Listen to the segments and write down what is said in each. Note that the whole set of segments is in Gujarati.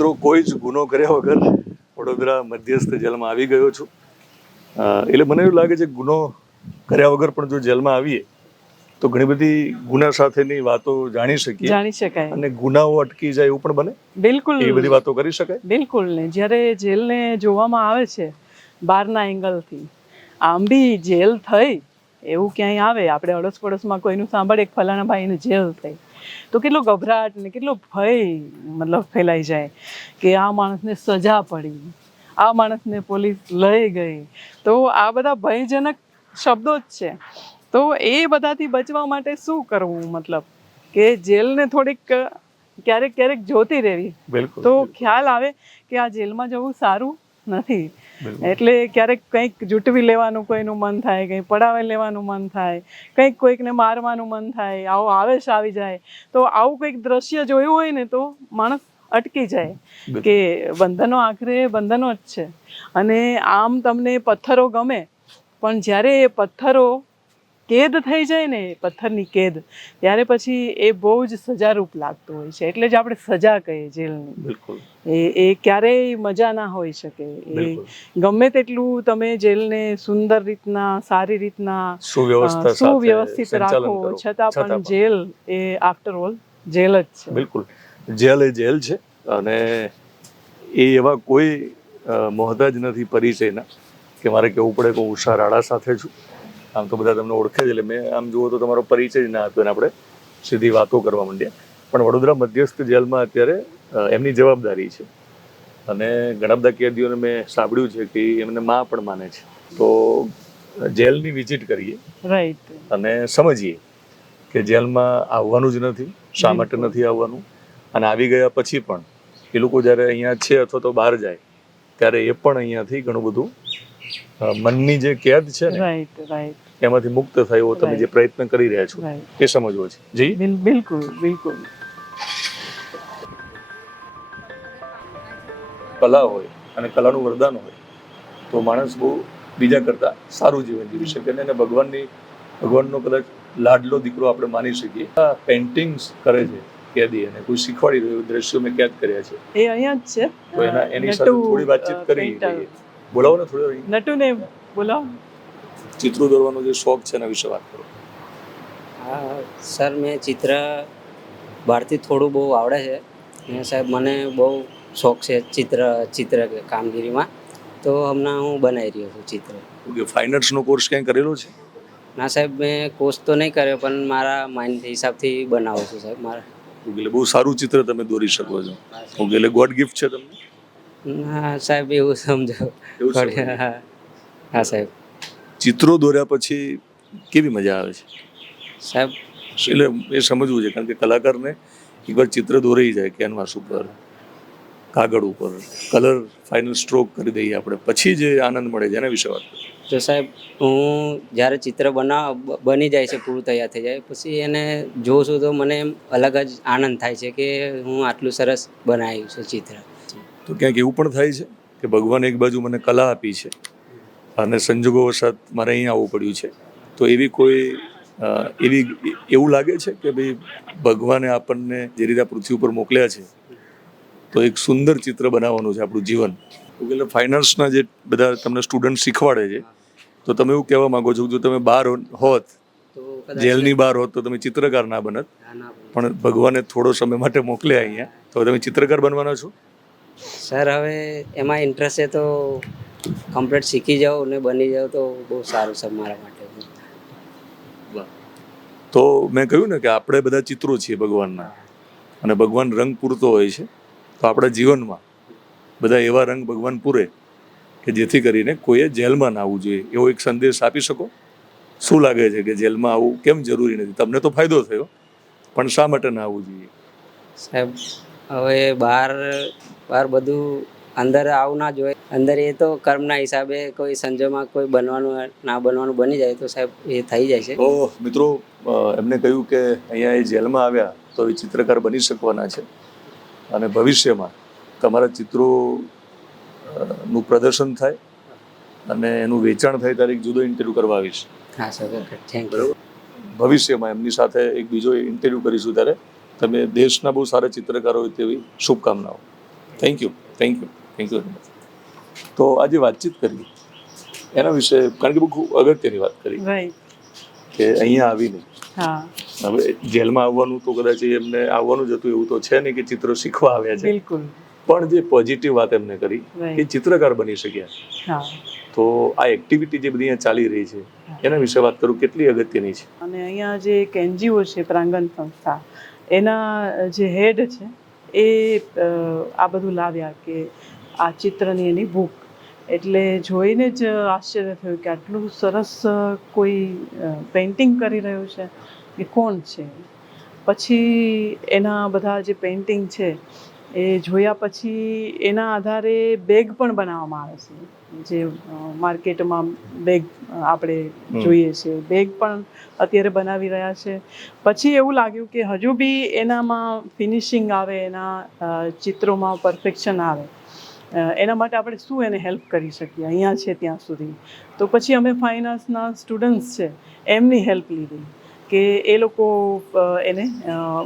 મિત્રો, કોઈ જ ગુનો કર્યા વગર વડોદરા મધ્યસ્થ જેલમાં આવી ગયો છું. એટલે મને એવું લાગે છે ગુનો કર્યા વગર પણ જો જેલમાં આવીએ તો ઘણી બધી ગુના સાથેની વાતો જાણી શકાય અને ગુનાઓ અટકી જાય એવું પણ બને. બિલકુલ એ બધી વાતો કરી શકાય. બિલકુલ ને જ્યારે જેલને જોવામાં આવે છે બહારના એંગલથી, આમ બી જેલ થઈ એવું ક્યાંય આવે, આપણે અડોસ પડોશમાં કોઈનું સાંભળે એક ફલાણા ભાઈની જેલ થઈ તો કેટલો ગભરાટ ને કેટલો ભય ફેલાઈ જાય કે આ માણસને સજા પડી, આ માણસને પોલીસ લઈ ગઈ. તો આ બધા ભયજનક શબ્દો જ છે. તો એ બધાથી બચવા માટે શું કરવું, કે જેલને થોડીક ક્યારેક ક્યારેક જોતી રહેવી, તો ખ્યાલ આવે કે આ જેલમાં જવું સારું નથી. એટલે ક્યારેક કંઈક જૂટવી લેવાનું કોઈનું મન થાય, કંઈક પડાવી લેવાનું મન થાય, કંઈક કોઈકને મારવાનું મન થાય, આવો આવેશ આવી જાય. તો આવું કંઈક દ્રશ્ય જોયું હોય ને તો માણસ અટકી જાય કે બંધનો આખરે બંધનો જ છે. અને આમ તમને પથ્થરો ગમે, પણ જ્યારે એ પથ્થરો કેદ થઈ જાય ને, પથ્થરની કેદ, ત્યારે પછી એ બહુ જ સજારૂપ લાગતું હોય છે. એટલે જ આપણે સજા કહીએ જેલની. એ ક્યારેય મજા ના હોઈ શકે. એ ગમે તેટલું તમે જેલને સુંદર રીતના, સારી રીતના સુવ્યવસ્થિત રાખો, છતાં પણ જેલ એ આફ્ટર ઓલ જેલ જ છે. બિલકુલ, જેલ એ જેલ છે. અને એ એવા કોઈ મોહતાજ નથી પરિચયના કે મારે કહેવું પડે કે હું ઉષા રાડા સાથે છું. આમ તો બધા તમને ઓળખે જ, એટલે મેં આમ જુઓ તો તમારો પરિચય જ ના આપ્યો ને આપણે સીધી વાતો કરવા માંડ્યા. પણ વડોદરા મધ્યસ્થ જેલમાં અત્યારે એમની જવાબદારી છે. અને ઘણા બધા કેદીઓને મેં સાંભળ્યું છે કે એમને માં પણ માને છે. તો જેલની વિઝિટ કરીએ, રાઈટ, અને સમજીએ કે જેલમાં આવવાનું જ નથી, શા માટે નથી આવવાનું, અને આવી ગયા પછી પણ એ લોકો જ્યારે અહીંયા છે અથવા તો બહાર જાય ત્યારે એ પણ અહીંયાથી ઘણું બધું મનની જે કેદ છે ને, એમાંથી મુક્ત થાય એવો તમે જે પ્રયત્ન કરી રહ્યા છો એ સમજવો છે. જી બિલકુલ બિલકુલ. કલા હોય અને કલાનું વરદાન હોય તો માણસ બહુ બીજા કરતા સારું જીવન જીવી શકે. અને ભગવાનનો કદાચ લાડલો દીકરો આપણે માની શકીએ. આ પેઇન્ટિંગ્સ કરે છે કેદી, અને કોઈ શીખવાડી રહ્યું દ્રશ્યો મેં કેદ કર્યા છે. એ અહીંયા જ છે. તો એની સાથે થોડી વાતચીત કરી. બોલાવો ને થોડી. નટુને બોલાવો. ચિત્રો દોરવાનો જે શોખ છે એના વિશે વાત કરો. હા સર, મેં ચિત્ર બહારથી થોડું બહુ આવડે છે. અને સાહેબ મને બહુ શોખ છે ચિત્ર કામગીરીમાં. તો હમણાં હું બનાવી રહ્યો છું ચિત્ર. ફાઇન આર્ટ્સનો કોર્સ ક્યાંય કરેલો છે? ના સાહેબ, મેં કોર્સ તો નહીં કર્યો, પણ મારા માઇન્ડ હિસાબથી બનાવું છું સાહેબ. એટલે બહુ સારું ચિત્ર તમે દોરી શકો છો. એટલે ગોડ ગિફ્ટ છે તમને? ના સાહેબ, એવું સમજો. હા સાહેબ. ચિત્રો દોર્યા પછી કેવી મજા આવે છે સાહેબ? એટલે એ સમજવું છે, કારણ કે કલાકારને એકવાર ચિત્ર દોરાઈ જાય કેનવાસ ઉપર, કાગળ ઉપર, કલર ફાઇનલ સ્ટ્રોક કરી દઈએ આપણે, પછી જે આનંદ મળે છે એના વિશે વાત કરો. તો સાહેબ, હું જ્યારે ચિત્ર બની જાય છે, પૂરું તૈયાર થઈ જાય પછી એને જોઉં છું તો મને એમ અલગ જ આનંદ થાય છે કે હું આટલું સરસ બનાવ્યું છે ચિત્ર. તો ક્યાંક એવું પણ થાય છે કે ભગવાન એક બાજુ મને કલા આપી છે અને સંજોગોવશાત મારે અહીંયા આવવું પડ્યું છે, તો એવું લાગે છે કે ભાઈ ભગવાને આપણને જે રીતે પૃથ્વી ઉપર મોકલ્યા છે તો એક સુંદર ચિત્ર બનાવવાનું છે આપણું જીવન. એટલે ફાઇન આર્ટ્સના જે બધા તમને સ્ટુડન્ટ શીખવાડે છે, તો તમે એવું કહેવા માંગો છો કે જો તમે બહાર હોત, જેલની બહાર હોત, તો તમે ચિત્રકાર ના બનત, પણ ભગવાને થોડો સમય માટે મોકલ્યા અહીંયા, તો તમે ચિત્રકાર બનવાના છો? સર, હવે એમાં ઇન્ટરેસ્ટ છે તો કમ્પ્લીટ શીખી જાઓ ને બની જાઓ તો બહુ સારું છે મારા માટે. તો મેં કહ્યું ને કે આપણે બધા ચિત્રો છીએ ભગવાનના, અને ભગવાન રંગ પૂરતો હોય છે. તો આપણા જીવનમાં બધા એવા રંગ ભગવાન પૂરે કે જેથી કરીને કોઈએ જેલમાં ના આવવું જોઈએ, એવો એક સંદેશ આપી શકો? શું લાગે છે કે જેલમાં આવવું કેમ જરૂરી નથી? તમને તો ફાયદો થયો, પણ શા માટે ના આવવું જોઈએ? સાહેબ, હવે બહાર બધું અંદર આવું ના જોઈએ. અંદર એ તો કર્મના હિસાબે કોઈ સંજોગમાં કોઈ બનવાનું ના બનવાનું બની જાય તો સાહેબ એ થઈ જાય છે. તો મિત્રો, એમને કહ્યું કે અહીંયા એ જેલમાં આવ્યા તો એ ચિત્રકાર બની શકવાના છે, અને ભવિષ્યમાં તમારા ચિત્રોનું પ્રદર્શન થાય અને એનું વેચાણ થાય ત્યારે એક જુદો ઇન્ટરવ્યૂ કરવા આવીશ. હા સર, ઓકે, થેન્ક યુ. ભવિષ્યમાં એમની સાથે એક બીજો ઇન્ટરવ્યૂ કરીશું ત્યારે તમે દેશના બહુ સારા ચિત્રકારો હોય તેવી શુભકામનાઓ. Thank you very much. તો આજે વાતચીત કરી એના વિશે, કારણ કે બહુ ખૂબ અગત્યની વાત કરી રાઈટ. કે અહીંયા આવીને હા હવે જેલમાં આવવાનું તો કદાચ એમને આવવાનું જ હતું એવું તો છે નહીં કે ચિત્રો શીખવા આવ્યા છે, બિલકુલ. પણ જે પોઝિટિવ વાત એમને કરી Right. કે ચિત્રકાર બની શક્યા. હા. તો આ એક્ટિવિટી જે બધી અહીંયા ચાલી રહી છે એના વિશે વાત કરું, કેટલી અગત્યની છે. અને અહીંયા જે એક NGO છે પ્રાંગણ સંસ્થા, એના જે હેડ છે એ આ બધું લાવ્યા કે આ ચિત્રની એની બુક. એટલે જોઈને જ આશ્ચર્ય થયું કે આટલું સરસ કોઈ પેઇન્ટિંગ કરી રહ્યું છે કે કોણ છે. પછી એના બધા જે પેઇન્ટિંગ છે એ જોયા પછી એના આધારે બેગ પણ બનાવવામાં આવે છે. જે માર્કેટમાં બેગ આપણે જોઈએ છે, બેગ પણ અત્યારે બનાવી રહ્યા છે. પછી એવું લાગ્યું કે હજુ બી એનામાં ફિનિશિંગ આવે, એના ચિત્રોમાં પરફેક્શન આવે, એના માટે આપણે શું એને હેલ્પ કરી શકીએ અહીંયા છે ત્યાં સુધી. તો પછી અમે ફાઇન આર્ટ્સના સ્ટુડન્ટ્સ છે એમની હેલ્પ લીધી કે એ લોકો એને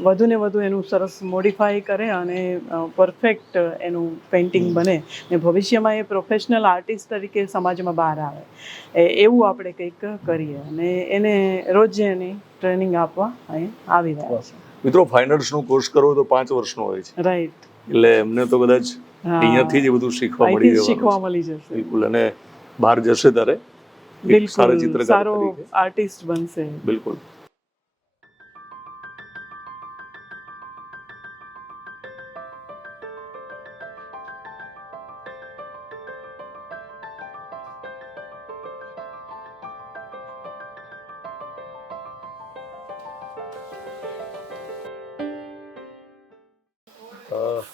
વધુ ને વધુ એનું સરસ મોડિફાઈ કરે અને પરફેક્ટ એનું પેઇન્ટિંગ બને ને ભવિષ્યમાં એ પ્રોફેશનલ આર્ટિસ્ટ તરીકે સમાજમાં બહાર આવે. એવું આપણે કંઈક કરીએ અને એને રોજ એની ટ્રેનિંગ આપવા અહીં આવી રહ્યા છે. મિત્રો, ફાઇન આર્ટ્સનો કોર્સ કરવો તો 5 વર્ષનો હોય છે, રાઈટ. એટલે એમને તો કદાચ અહીંયાથી જ એ બધું શીખવા મળી અહીંથી જવાનું શીખવા છે. મળી જશે. બિલકુલ. અને બહાર જશે ત્યારે એક સારા બિલકુલ ચિત્રકાર સારો તરીકે. આર્ટિસ્ટ બનશે. બિલકુલ.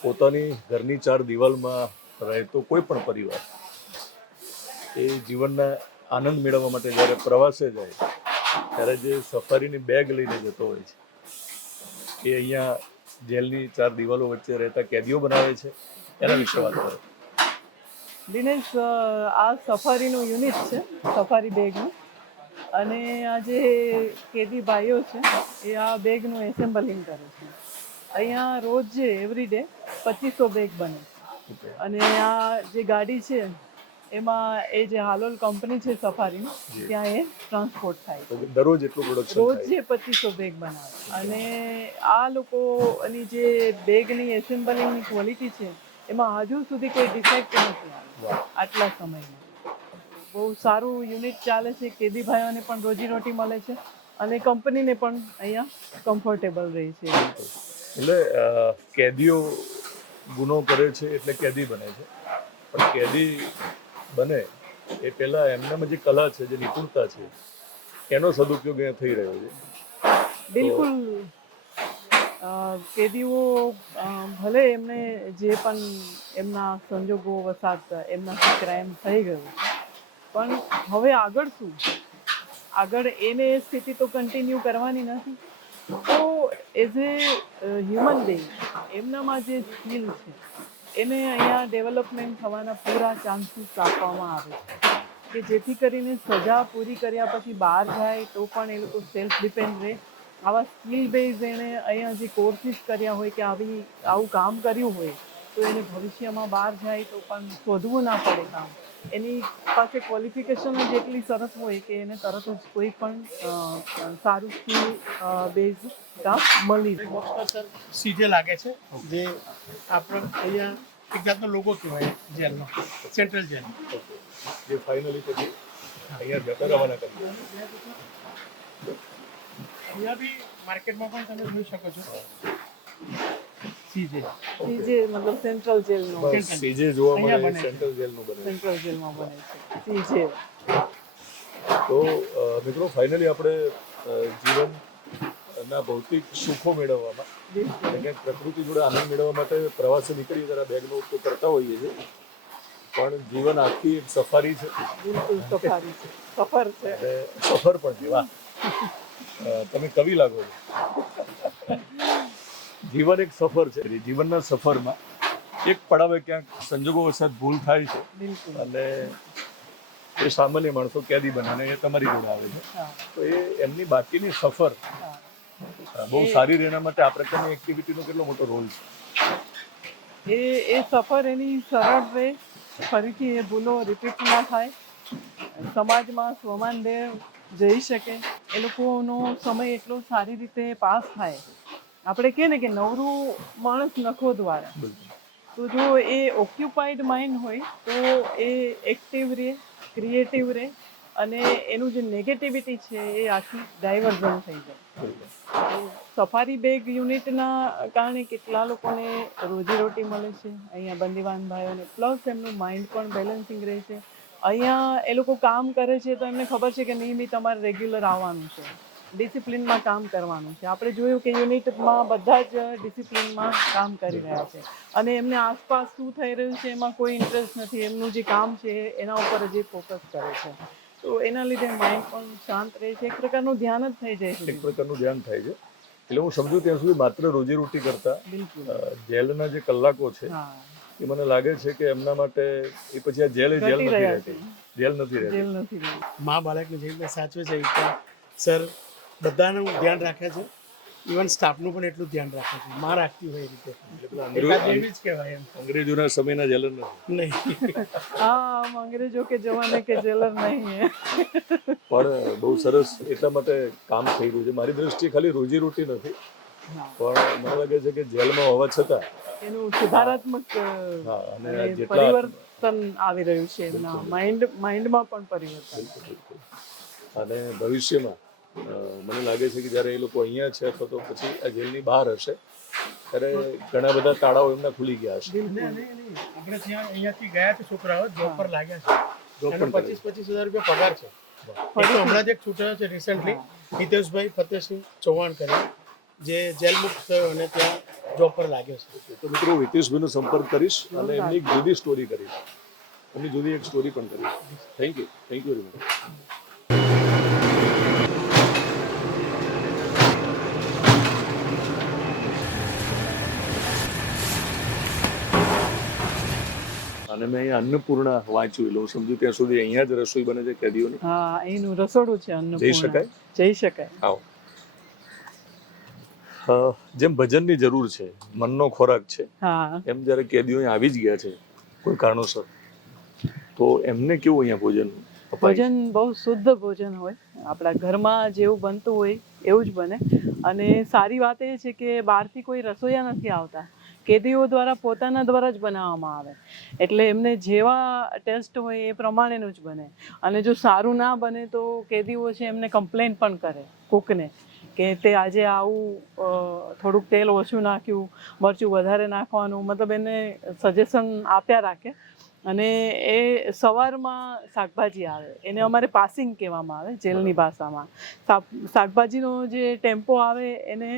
પોતાની ઘરની 4 દિવાલમાં રહેતો કોઈ પણ પરિવાર એ જીવનના આનંદ મેળવવા માટે જ્યારે પ્રવાસે જાય ત્યારે જે સફારીની બેગ લઈને જતો હોય છે એ અહીંયા જેલની 4 દિવાલો વચ્ચે રહેતા કેદીઓ બનાવે છે. એના વિશે વાત કરો. દિનેશ, આ સફારીનું યુનિટ છે, સફારી બેગનું. અને આ જે કેદી ભાઈઓ છે એ આ બેગનું એસેમ્બલિંગ કરે છે. અહીંયા રોજ એવરી ડે 2500 બેગ બને છે. અને આ જે ગાડી છે એમાં એ જે હાલોલ કંપની છે સફારીની, ત્યાં એ ટ્રાન્સપોર્ટ થાય છે. દરરોજ એટલું પ્રોડક્શન રોજ થાય. જે 2500 બેગ બનાવે. અને આ લોકોની જે બેગની એસેમ્બલિંગની ક્વોલિટી છે એમાં હજુ સુધી કોઈ ડિફેક્ટ નથી આવી આટલા સમયમાં. બહુ સારું યુનિટ ચાલે છે. કેદી ભાઈઓને પણ રોજીરોટી મળે છે અને કંપનીને પણ અહીંયા કમ્ફર્ટેબલ રહે છે. એટલે કેદીઓ ગુનો કરે છે એટલે કેદી બને છે, પણ કેદી બને એ પહેલા એમનામાં જે કલા છે, જે નિપુણતા છે, એનો સદુપયોગ અહીંયા થઈ રહ્યો છે. બિલકુલ. કેદીઓ ભલે એમને જે પણ એમના સંજોગો વસાત એમનાથી ક્રાઇમ થઈ ગયું છે, પણ હવે આગળ શું? આગળ એને એ સ્થિતિ તો કન્ટિન્યુ કરવાની નથી. તો એઝ એ હ્યુમન બિંગ એમનામાં જે સ્કિલ છે એને અહીંયા ડેવલપમેન્ટ થવાના પૂરા ચાન્સીસ આપવામાં આવે છે કે જેથી કરીને સજા પૂરી કર્યા પછી બહાર જાય તો પણ એ લોકો સેલ્ફ ડિપેન્ડ રહે. આવા સ્કિલ બેઝ એણે અહીંયા જે કોર્સિસ કર્યા હોય કે આવું કામ કર્યું હોય તો એને ભવિષ્યમાં બહાર જાય તો પણ શોધવું ના પડે કામ. એની પાસે ક્વોલિફિકેશન જ એટલી સરસ હોય કે એને તરત જ કોઈ પણ સારું સ્કિલ બેઝ કામ મળી જાય. બોક્સમાં સર સીજે લાગે છે, જે આપણે અહીંયા એક જાતનો લોગો કહેવાય જેલનો, સેન્ટ્રલ જેલ. જે ફાઇનલી પછી અહીંયા જતા રવાના કરી. અહીંયા બી માર્કેટમાં પણ તમે જોઈ શકો છો સીજે. જે મતલબ સેન્ટ્રલ જેલનો, સીજે જોવા અહીંયા મળે બને છે. સેન્ટ્રલ જેલનું બને છે. સેન્ટ્રલ જેલમાં બને છે સીજે. તો મિત્રો, ફાઇનલી આપણે જીવનના ભૌતિક સુખો મેળવવામાં અને ક્યાંક પ્રકૃતિ જોડે આનંદ મેળવવા માટે પ્રવાસે નીકળીએ ત્યારે બેગનો ઉપયોગ કરતા હોઈએ છીએ, પણ જીવન આખી એક સફારી છે. બિલકુલ સફારી છે, સફર છે. અને સફર પણ છે. વાહ, તમે કવિ લાગો છો. જીવન એક સફર છે. જીવનના સફરમાં એક પડાવે ક્યાંક સંજોગો વસાત ભૂલ થાય છે બિલકુલ. અને એ સામાન્ય માણસો કેદી બને અને એ તમારી જોડે આવે છે. હા, તો એ એમની બાકીની સફર હા. બહુ સારી રહે એના માટે આ પ્રકારની એક્ટિવિટીનો કેટલો મોટો રોલ છે. એ સફર એની સરળ રહે, ફરીથી એ ભૂલો રિપીટ ના થાય, સમાજમાં સ્વમાનદેવ જઈ શકે, એ લોકોનો સમય એટલો સારી રીતે પાસ થાય. આપણે કહે ને કે નવરું માણસ નખો દ્વારા, તો જો એ ઓક્યુપાઈડ માઇન્ડ હોય તો એ એક્ટિવ રહે, ક્રિએટિવ રહે, અને એનું જે નેગેટિવિટી છે એ આખી ડાયવર્ઝન થઈ જાય. સફારી બેગ યુનિટના કારણે કેટલા લોકોને રોજીરોટી મળે છે અહીંયા બંદીવાન ભાઈઓને, પ્લસ એમનું માઇન્ડ પણ બેલેન્સિંગ રહે છે. અહીંયા એ લોકો કામ કરે છે તો એમને ખબર છે કે નિયમિત અમારે રેગ્યુલર આવવાનું છે, ડિસિપ્લિનમાં કામ કરવાનું છે. આપણે જોયું કે યુનિટમાં બધા જ ડિસિપ્લિનમાં કામ કરી રહ્યા છે અને એમને આસપાસ શું થઈ રહ્યું છે એમાં કોઈ ઇન્ટરેસ્ટ નથી, એમનું જે કામ છે એના ઉપર જ એ ફોકસ કરે છે. તો એના લીધે માઇન્ડ પણ શાંત રહે છે, એક પ્રકારનું ધ્યાન જ થઈ જાય છે. એક પ્રકારનું ધ્યાન થાય છે. એટલે હું સમજુ ત્યાં સુધી માત્ર રોજીરોટી કરતા બિલકુલ. જેલના જે કલાકો છે હા, એ મને લાગે છે કે એમના માટે એ પછી આ જેલ ઘટી નથી રહ્યા રહેતી, છે. જેલ નથી રહેતી. જેલ નથી રહેતી. મા બાળકને જે રીતે સાચવે છે એ રીતે સર બધાનું ધ્યાન રાખે છે, ઇવન સ્ટાફનું પણ એટલું ધ્યાન રાખે છે, માં રાખતી હોય એ રીતે. એકાદ એવી જ કહેવાય એમ. અંગ્રેજોના સમયના જેલર નથી. નહીં, હા, હમ અંગ્રેજો કે જમાને કે જેલર નહીં હે. પણ બહુ સરસ એટલા માટે કામ થઈ રહ્યું છે. મારી દ્રષ્ટિએ ખાલી રોજીરોટી નથી, હા, પણ મને લાગે છે કે જેલમાં હોવા છતાં એનું સુધારાત્મક હા, અને અને જેટલા પરિવર્તન આવી રહ્યું છે એમના માઇન્ડમાં પણ પરિવર્તન. અને ભવિષ્યમાં મને લાગે છે કે જ્યારે એ લોકો અહીંયા છે અથવા તો પછી આ જેલની બહાર હશે ત્યારે ઘણા બધા તાળાઓ એમના ખુલી ગયા હશે. આપણે ત્યાં અહીંયાથી ગયા છે છોકરાઓ જોબ પર લાગ્યા છે, જોબ એનો પણ કરી. 25,000 રૂપિયા પગાર છે. એક તો હમણાં જ એક છૂટાયો છે રિસેન્ટલી, હિતેશભાઈ ફતેહસિંહ ચૌહાણ કરી, જે જેલ મુક્ત થયો અને ત્યાં જોબ પર લાગ્યો છે. તો મિત્રો હું હિતેશભાઈનો સંપર્ક કરીશ અને એમની એક જુદી સ્ટોરી કરીશ, એમની જુદી એક સ્ટોરી પણ કરીશ. Thank you very much. અને મેં અહીંયા અન્નપૂર્ણા વાંચ્યું એટલે હું સમજુ ત્યાં સુધી અહીંયા જ રસોઈ બને છે કેદીઓની. હા, એનું રસોડું છે અન્નપૂર્ણા. જઈ શકાય? જઈ શકાય. આવો. જેમ ભજનની જરૂર છે, મનનો ખોરાક છે, હા, એમ જ્યારે કેદીઓ અહીંયા આવી જ ગયા છે કોઈ કારણોસર, તો એમને કેવું અહીંયા ભોજન અપાય છે? ભોજન બહુ શુદ્ધ ભોજન હોય, આપણા ઘરમાં જેવું બનતું હોય એવું જ બને. અને સારી વાત એ છે કે બહારથી કોઈ રસોઈયા નથી આવતા, કેદીઓ દ્વારા પોતાના દ્વારા જ બનાવવામાં આવે, એટલે એમને જેવા ટેસ્ટ હોય એ પ્રમાણેનું જ બને. અને જો સારું ના બને તો કેદીઓ છે એમને કમ્પ્લેન પણ કરે કૂકને કે તે આજે આવું થોડુંક તેલ ઓછું નાખ્યું, મરચું વધારે નાખવાનું, મતલબ એને સજેશન આપ્યા રાખે. અને એ સવારમાં શાકભાજી આવે, એને અમારે પાસિંગ કહેવામાં આવે જેલની ભાષામાં. શાકભાજીનો જે ટેમ્પો આવે એને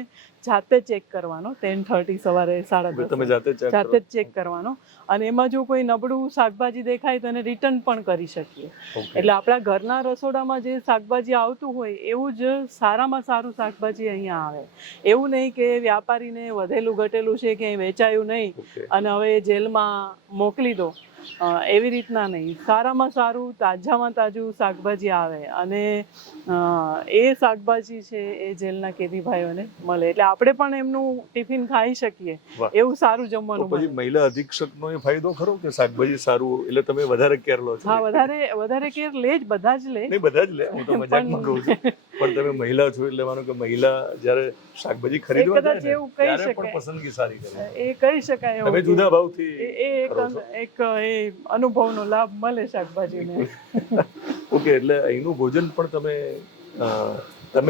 જાતે ચેક કરવાનો, 10:30 સવારે 10:30 તમે જાતે જ check કરો? જાતે જ ચેક કરવાનો. અને એમાં જો કોઈ નબળું શાકભાજી દેખાય તો એને રિટર્ન પણ કરી શકીએ. Okay. એટલે આપણા ઘરના રસોડામાં જે શાકભાજી આવતું હોય એવું જ સારામાં સારું શાકભાજી અહીંયા આવે. એવું નહીં કે વ્યાપારીને વધેલું ઘટેલું છે કે વેચાયું નહીં Okay. અને હવે જેલમાં મોકલી દો, એવી રીતના નહીં. સારામાં સારું તાજામાં તાજું શાકભાજી આવે અને એ શાકભાજી છે એ જેલના કેદી ભાઈઓને મળે, એટલે આપણે પણ એમનું ટિફિન ખાઈ શકીએ વાહ. એવું સારું તો જમવાનું પછી મળે. મહિલા અધિક્ષકનો એ ફાયદો ખરો કે શાકભાજી સારું એટલે તમે વધારે કેર લો છો? હા, વધારે કેર લે જ, બધા જ લે. નહીં, બધા જ લે, હું તો મજાકમાં કહું છું. પણ તમે મહિલા છો એટલે માનો કે મહિલા જ્યારે શાકભાજી ખરીદવા કદાચ જાય ને એવું કહી ત્યારે પણ શકાય. પસંદગી સારી કરે. એ કહી શકાય એવું. તમે જુદા ભાવથી એ કરો છો. એક એ અનુભવનો લાભ મળે શાકભાજીને. ઓકે, એટલે અહીંનું ભોજન પણ તમે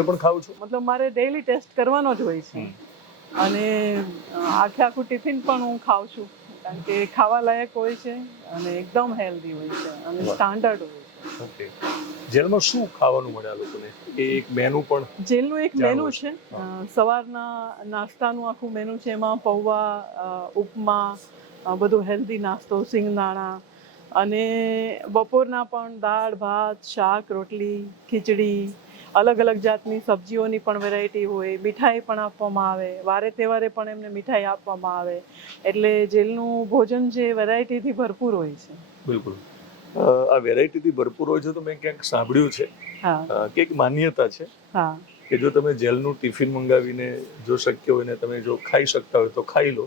પણ ખાઓ છો? મતલબ મારે ડેઈલી ટેસ્ટ કરવાનો જ હોય છે અને આખું ટિફિન પણ હું ખાઉં છું, કારણ કે ખાવા લાયક હોય છે અને એકદમ હેલ્ધી હોય છે અને વાહ. સ્ટાન્ડર્ડ હોય છે. ઓકે, જેલમાં શું ખાવાનું મળે આ લોકોને? એ એક મેનુ પણ જેલનું એક જાણવું મેનુ છે, સવારના નાસ્તાનું આખું મેનુ છે. એમાં પૌવા, ઉપમા, બધું હેલ્ધી નાસ્તો, સિંગદાણા, અને બપોરના પણ દાળ ભાત, શાક રોટલી, ખીચડી, અલગ અલગ જાતની સબ્જીઓની પણ વેરાયટી હોય, મીઠાઈ પણ આપવામાં આવે, વારે તહેવારે પણ એમને મીઠાઈ આપવામાં આવે. એટલે જેલનું ભોજન છે વેરાયટીથી ભરપૂર હોય છે. બિલકુલ. આ વેરાયટીથી ભરપૂર હોય છે તો મેં ક્યાંક સાંભળ્યું છે હા, કે એક માન્યતા છે હા, કે જો તમે જેલનું ટિફિન મંગાવીને જો શક્ય હોય ને તમે જો ખાઈ શકતા હોય તો ખાઈ લો,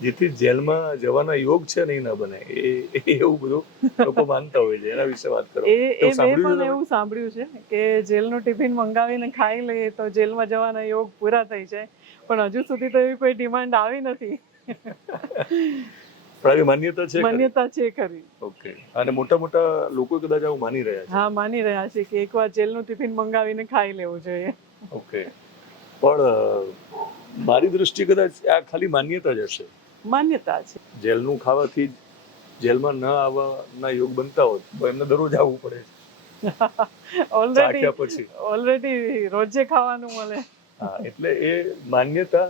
જેથી જેલમાં જવાના યોગ છે ને એ ન બને એ એવું બધું લોકો માનતા હોય છે. એના વિશે વાત કરો. એ એવું મેં સાંભળ્યું પણ છે એવું સાંભળ્યું છે કે જેલનું ટિફિન મંગાવીને ખાઈ લઈએ તો જેલમાં જવાના યોગ પૂરા થઈ જાય, પણ હજુ સુધી તો એવી કોઈ ડિમાન્ડ આવી નથી. પણ આવી માન્યતા છે ખરી? માન્યતા છે ખરી. ઓકે. અને મોટા મોટા લોકો કદાચ આવું માની રહ્યા છે. હા, માની રહ્યા છે કે એકવાર જેલનું ટિફિન મંગાવીને ખાઈ લેવું જોઈએ. ઓકે. પણ મારી દ્રષ્ટિએ કદાચ આ ખાલી માન્યતા જ હશે. માન્યતા છે. જેલનું ખાવાથી જ જેલમાં ન આવવાના યોગ બનતા હોત તો એમને દરરોજ આવવું પડે ચાખ્યા પછી. ઓલરેડી રોજે ખાવાનું મળે. હા, એટલે એ માન્યતા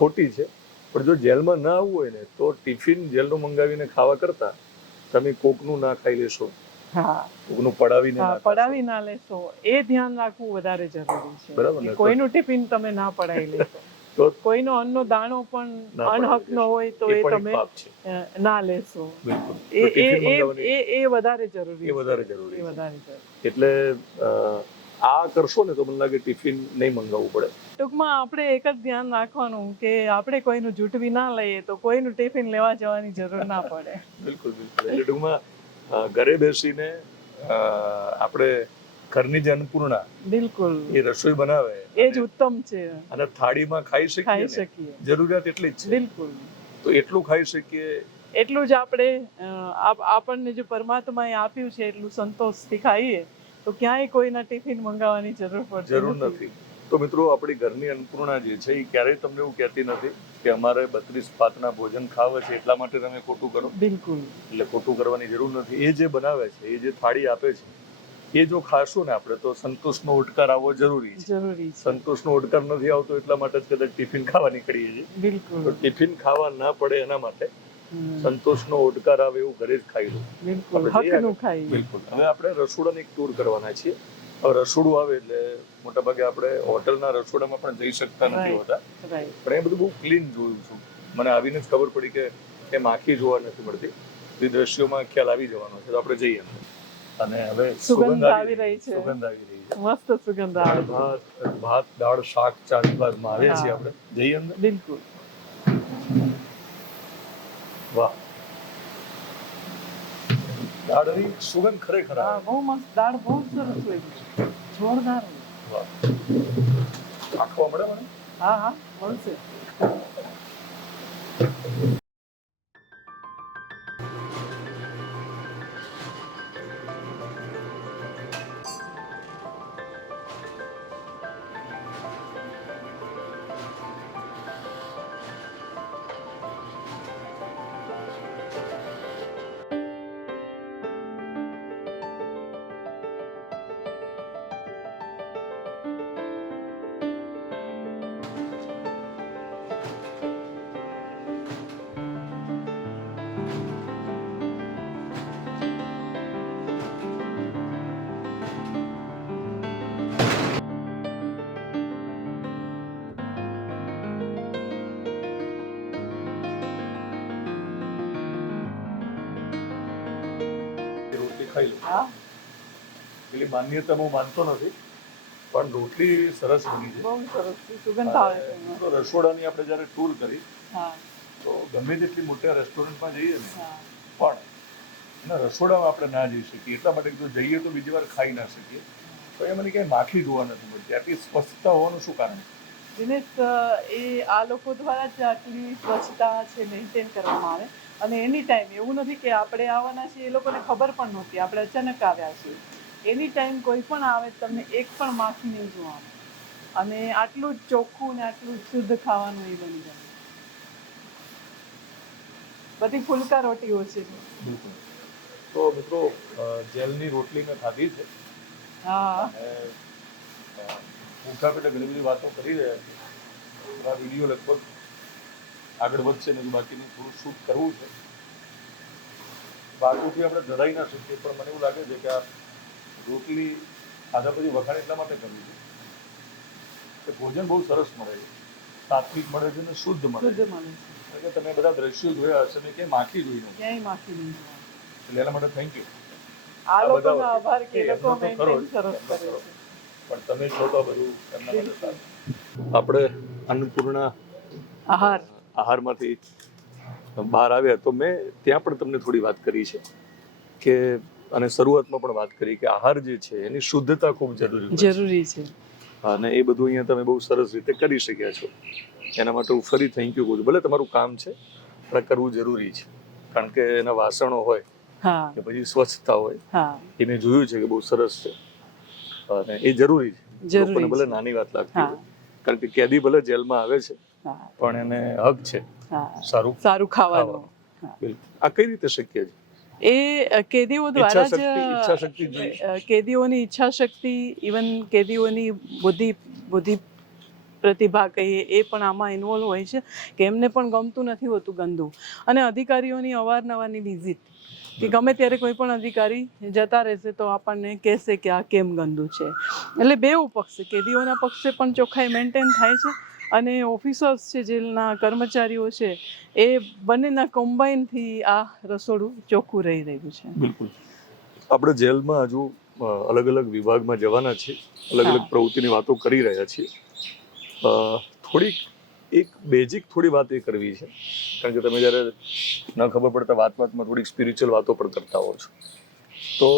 ખોટી છે. પણ જો જેલમાં ન આવવું હોય ને તો ટિફિન જેલનું મંગાવીને ખાવા કરતા તમે કોકનું ના ખાઈ લેશો, હા, કોકનું પડાવીને ના ખાશો. પડાવી ના લેશો એ ધ્યાન રાખવું વધારે જરૂરી છે. બરાબર ને? કે કોઈનું ટિફિન તમે ના પડાવી લેશો. તો કોઈનો અન્નનો દાણો પણ ના પડાવી અનહકનો લેશો. હોય તો એ એ પણ એક તમે પાપ છે. ના લેશો. બિલકુલ. એ તો ટિફિન એ મંગાવવાની એ એ વધારે જરૂરી એ વધારે જરૂરી એ છે. વધારે જરૂરી. એટલે આ કરશો ને તો મને લાગે ટિફિન નહીં મંગાવવું પડે. ટૂંકમાં આપણે એક જ ધ્યાન રાખવાનું કે આપણે કોઈનું જૂઠવી ના લઈએ તો કોઈનું ટિફિન લેવા જવાની જરૂર ના પડે. બિલકુલ બિલકુલ. એટલે ટૂંકમાં ઘરે બેસીને આપણે ઘરની જે અન્નપૂર્ણા બિલકુલ એ રસોઈ બનાવે એ જ ઉત્તમ છે. અને થાળીમાં ખાઈ ખાઈ શકીએ ને, શકીએ. જરૂરિયાત એટલી જ છે. બિલકુલ. તો એટલું ખાઈ શકીએ. એટલું જ આપણે આપણને જે પરમાત્માએ આપ્યું છે એટલું સંતોષથી ખાઈએ તો ક્યાંય કોઈના ટિફિન મંગાવવાની જરૂર નથી. તો મિત્રો, આપણી ઘરની અન્નપૂર્ણા જે છે એ ક્યારેય તમને એવું કહેતી નથી કે અમારે 32 પાતના ભોજન ખાવે છે એટલા માટે તમે ખોટું કરો. બિલકુલ. એટલે ખોટું કરવાની જરૂર નથી. એ જે બનાવે છે, એ જે થાળી આપે છે, એ જો ખાશું ને આપણે તો સંતોષનો ઉડકાર આવવો જરૂરી છે. જરૂરી છે. સંતોષનો ઉડકાર નથી આવતો એટલા માટે જ કદાચ ટિફિન ખાવા નીકળીએ છીએ. બિલકુલ. તો ટિફિન ખાવા ના પડે એના માટે સંતોષનો ઉડકાર આવે એવું ઘરે જ ખાઈ લો. બિલકુલ. આપણે જઈએ હકનું ખાઈએ. બિલકુલ. હવે આપણે રસોડાની એક ટૂર કરવાના છીએ. હવે રસોડું આવે એટલે મોટાભાગે આપણે હોટલના રસોડામાં પણ જઈ શકતા નથી હોતા. રાઈટ. પણ એ બધું બહુ ક્લીન જોયું છું. મને આવીને જ ખબર પડી કે એ માખી જોવા નથી મળતી. એ દ્રશ્યોમાં ખ્યાલ આવી જવાનો છે. તો આપણે જઈએ. અને હવે સુગંધ આવી રહી છે. સુગંધ આવી રહી છે. મસ્ત સુગંધ આવે છે. ભાત દાળ શાક 4 વિભાગમાં આવે છે. આપણે જઈએ અંદર. બિલકુલ. વાહ, દાળની સુગંધ ખરેખર હા, આવે. બહુ મસ્ત. દાળ બહુ સરસ લાગી. જોરદાર. વાહ, આખવા મળે મને. હા હા, મળશે. રોટલી ખાઈ લો. હા. પેલી માન્યતા હું માનતો નથી, પણ રોટલી સરસ બની છે. બહુ સરસ સુગંધ આવે છે એમાં. તો રસોડાની આપણે જ્યારે ટૂર કરી હા. તો ગમે તેટલી મોટા રેસ્ટોરન્ટમાં જઈએ ને હા. પણ એના રસોડામાં આપણે ના જઈ શકીએ. એટલા માટે જો જઈએ તો બીજી વાર ખાઈ ના શકીએ. તો એ મને ક્યાંય માખી જોવા નથી મળતી. આટલી સ્વચ્છતા હોવાનું શું કારણ? દિનેશ, એ આ લોકો દ્વારા જ આટલી સ્વચ્છતા છે મેન્ટેન કરવામાં આવે. અને એની ટાઈમ એવું નથી કે આપણે આવવાના છીએ, એ લોકોને ખબર પણ નહોતી, આપણે અચાનક આવ્યા છીએ. એની ટાઈમ કોઈ પણ આવે તમને એક પણ માખી નહીં જોવા મળે. અને આટલું જ ચોખ્ખું ને આટલું જ શુદ્ધ ખાવાનું એ બની જાય. બધી ફુલકા રોટીઓ છે. તો મિત્રો, જેલની રોટલી મેં ખાધી છે. હા. અને ઉઠા પેલા ઘણી બધી વાતો કરી રહ્યા છીએ. આ વિડીયો લગભગ આગળ વધશે ને બાકીનું થોડું શૂટ કરવું છે. વાતોથી આપણે ડરાઈ ના શકીએ, પણ મને એવું લાગે છે કે આ રોટલી ખાધા પછી વખાણ એટલા માટે કરવી છે કે ભોજન બહુ સરસ મળે છે, સાત્વિક મળે છે અને શુદ્ધ મળે છે. કારણ કે તમે બધા દ્રશ્યો જોયા હશે ને કે માખી જોઈ નથી, ક્યાંય માખી નહીં જોવા. એટલે એના માટે થેન્ક યુ. આ લોકોનો આભાર કે એ લોકો એમનો તો ખરો મેન્ટેન જ, સરસ કરે છે. પણ તમે છો તો બધું એમના માટે સારું. આપણે અન્નપૂર્ણા આહાર આહારમાંથી બહાર આવ્યા તો મેં ત્યાં પણ તમને થોડી વાત કરી છે કે અને શરૂઆતમાં પણ વાત કરી કે આહાર જે છે એની શુદ્ધતા ખૂબ જરૂરી હોય છે. જરૂરી છે. અને એ બધું અહીંયા તમે બહુ સરસ રીતે કરી શક્યા છો. એના માટે હું ફરી થેન્ક યુ કહું છું. ભલે તમારું કામ છે પણ કરવું જરૂરી છે, કારણ કે એના વાસણો હોય હા કે પછી સ્વચ્છતા હોય હા એ મેં જોયું છે કે બહુ સરસ છે અને એ જરૂરી છે. જરૂરી લોકોને ભલે છે. નાની વાત લાગતી હા. હોય, કારણ કે કેદી ભલે જેલમાં આવે છે હા પણ એને હક છે હા સારું સારું ખાવાનું. બિલકુલ. આ કઈ રીતે શક્ય છે? એ કેદીઓ દ્વારા જ ઈચ્છા શક્તિ જોઈએ. કેદીઓની ઈચ્છા શક્તિ, ઇવન કેદીઓની બુદ્ધિ પ્રતિભા કહીએ એ પણ આમાં ઇન્વોલ્વ હોય છે કે એમને પણ ગમતું નથી હોતું ગંદુ. અને અધિકારીઓની અવારનવારની વિઝિટ કે ગમે ત્યારે કોઈ પણ અધિકારી જતા રહેશે તો આપણને કહેશે કે આ કેમ ગંદુ છે. એટલે બેઉ પક્ષે, કેદીઓના પક્ષે પણ ચોખ્ખાઈ મેન્ટેન થાય છે અને ઓફિસર્સ છે, જેલના કર્મચારીઓ છે, એ બંનેના કોમ્બાઈનથી આ રસોડું ચોખ્ખું રહી રહ્યું છે. બિલકુલ. આપણે જેલમાં હજુ અલગ અલગ વિભાગમાં જવાના છીએ, અલગ અલગ હા. પ્રવૃત્તિની વાતો કરી રહ્યા છીએ. થોડીક એક બેઝિક થોડી વાત એ કરવી છે, કારણ કે તમે જ્યારે ન ખબર પડતા વાતમાં થોડીક સ્પિરિચ્યુઅલ વાતો પણ કરતા હો છો. તો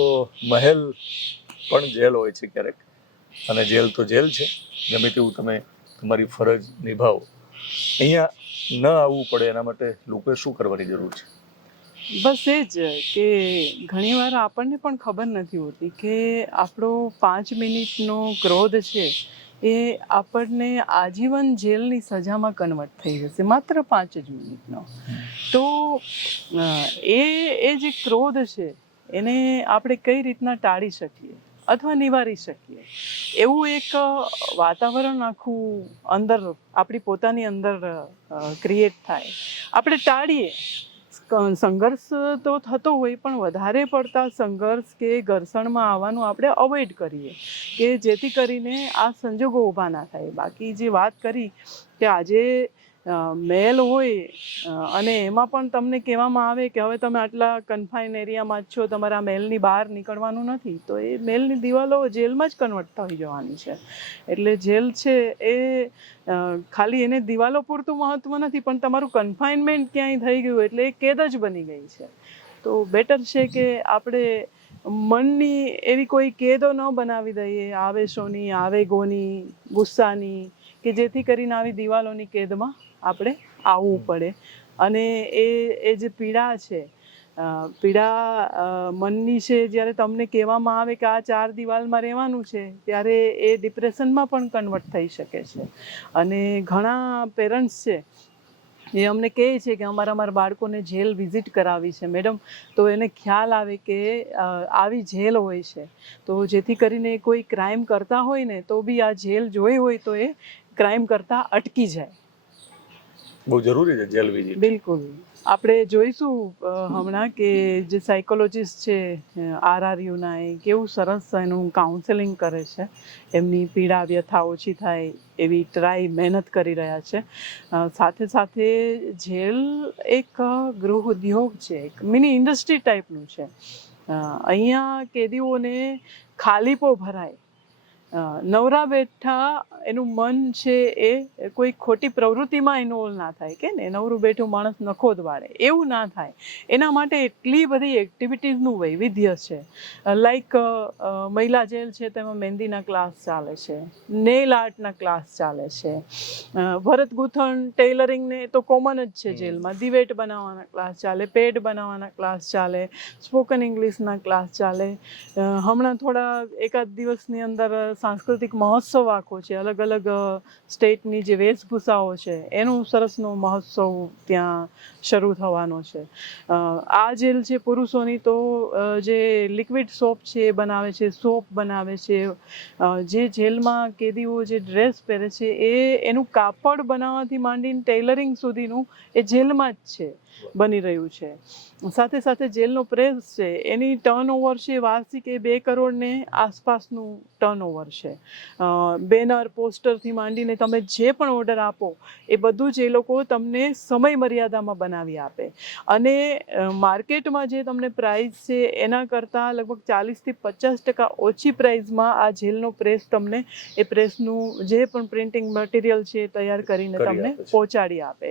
મહેલ પણ જેલ હોય છે ક્યારેક, અને જેલ તો જેલ છે. ગમે તેવું તમે તમારી ફરજ નિભાવો, અહીંયા ન આવવું પડે એના માટે લોકોએ શું કરવાની જરૂર છે? બસ એ જ કે ઘણીવાર આપણને પણ ખબર નથી હોતી કે આપણો 5 મિનિટનો ક્રોધ છે એ આપણને આજીવન જેલની સજામાં કન્વર્ટ થઈ જશે, માત્ર 5 જ મિનિટનો. તો એ જે ક્રોધ છે એને આપણે કઈ રીતના ટાળી શકીએ અથવા નિવારી શકીએ, એવું એક વાતાવરણ આખું અંદર આપણી પોતાની અંદર ક્રિએટ થાય. આપણે ટાળીએ. સંઘર્ષ તો થતો હોય પણ વધારે પડતા સંઘર્ષ કે ઘર્ષણમાં આવવાનું આપણે અવોઇડ કરીએ કે જેથી કરીને આ સંજોગો ઊભા ના થાય. બાકી જે વાત કરી કે આજે મેલ હોય અને એમાં પણ તમને કહેવામાં આવે કે હવે તમે આટલા કન્ફાઇન એરિયામાં જ છો, તમારા મેલની બહાર નીકળવાનું નથી, તો એ મેલની દિવાલો જેલમાં જ કન્વર્ટ થઈ જવાની છે. એટલે જેલ છે એ ખાલી એને દિવાલો પૂરતું મહત્વ નથી, પણ તમારું કન્ફાઇનમેન્ટ ક્યાંય થઈ ગયું એટલે એ કેદ જ બની ગઈ છે. તો બેટર છે કે આપણે મનની એવી કોઈ કેદો ન બનાવી દઈએ, આવેશોની, આવેગોની, ગુસ્સાની, કે જેથી કરીને આવી દિવાલોની કેદમાં આપણે આવવું પડે. અને એ જે પીડા છે, પીડા મનની છે, જ્યારે તમને કહેવામાં આવે કે આ 4 દિવાલમાં રહેવાનું છે, ત્યારે એ ડિપ્રેશનમાં પણ કન્વર્ટ થઈ શકે છે. અને ઘણા પેરેન્ટ્સ છે એ અમને કહે છે કે અમારા બાળકોને જેલ વિઝિટ કરાવી છે મેડમ, તો એને ખ્યાલ આવે કે આવી જેલ હોય છે, તો જેથી કરીને કોઈ ક્રાઇમ કરતા હોય ને તો બી આ જેલ જોઈ હોય તો એ ક્રાઇમ કરતા અટકી જાય. બહુ જરૂરી છે જેલ વિઝિટ. બિલકુલ. આપણે જોઈશું હમણાં કે જે સાયકોલોજીસ્ટ છે RRUના, એ કેવું સરસ એનું કાઉન્સેલિંગ કરે છે, એમની પીડા વ્યથા ઓછી થાય એવી મહેનત કરી રહ્યા છે. સાથે સાથે જેલ એક ગૃહ ઉદ્યોગ છે, એક મિની ઇન્ડસ્ટ્રી ટાઈપનું છે. અહીંયા કેદીઓને ખાલીપો ભરાય, નવરા બેઠા એનું મન છે એ કોઈ ખોટી પ્રવૃત્તિમાં ઇન્વોલ્વ ના થાય, કે ને નવરું બેઠું માણસ નખો જ વાળે, એવું ના થાય. એના માટે એટલી બધી એક્ટિવિટીઝનું વૈવિધ્ય છે. લાઈક મહિલા જેલ છે તેમાં મહેંદીના ક્લાસ ચાલે છે, નેલ આર્ટના ક્લાસ ચાલે છે, ભરત ગૂંથણ, ટેલરિંગને તો કોમન જ છે જેલમાં, દિવેટ બનાવવાના ક્લાસ ચાલે, પેડ બનાવવાના ક્લાસ ચાલે, સ્પોકન ઇંગ્લિશના ક્લાસ ચાલે. હમણાં થોડા એકાદ દિવસની અંદર સાંસ્કૃતિક મહોત્સવ આખો છે, અલગ અલગ સ્ટેટની જે વેશભૂષાઓ છે એનું સરસનો મહોત્સવ ત્યાં શરૂ થવાનો છે. આ જેલ છે પુરુષોની, તો જે લિક્વિડ સોપ છે એ બનાવે છે, સોપ બનાવે છે. જે જેલમાં કેદીઓ જે ડ્રેસ પહેરે છે એનું કાપડ બનાવવાથી માંડીને ટેલરિંગ સુધીનું એ જેલમાં જ છે, બની રહ્યું છે. સાથે સાથે જેલનો પ્રેસ છે એની ટર્નઓવર છે વાર્ષિક એ 2 કરોડને આસપાસનું ટર્નઓવર કરશે. બેનર પોસ્ટરથી માંડીને તમે જે પણ ઓર્ડર આપો એ બધું જ એ લોકો તમને સમય મર્યાદામાં બનાવી આપે. અને માર્કેટમાં જે તમને પ્રાઇસ છે એના કરતાં લગભગ 40 થી 50% ઓછી પ્રાઇસમાં આ જેલનો પ્રેસ તમને એ પ્રેસનું જે પણ પ્રિન્ટિંગ મટીરિયલ છે એ તૈયાર કરીને તમને પહોંચાડી આપે.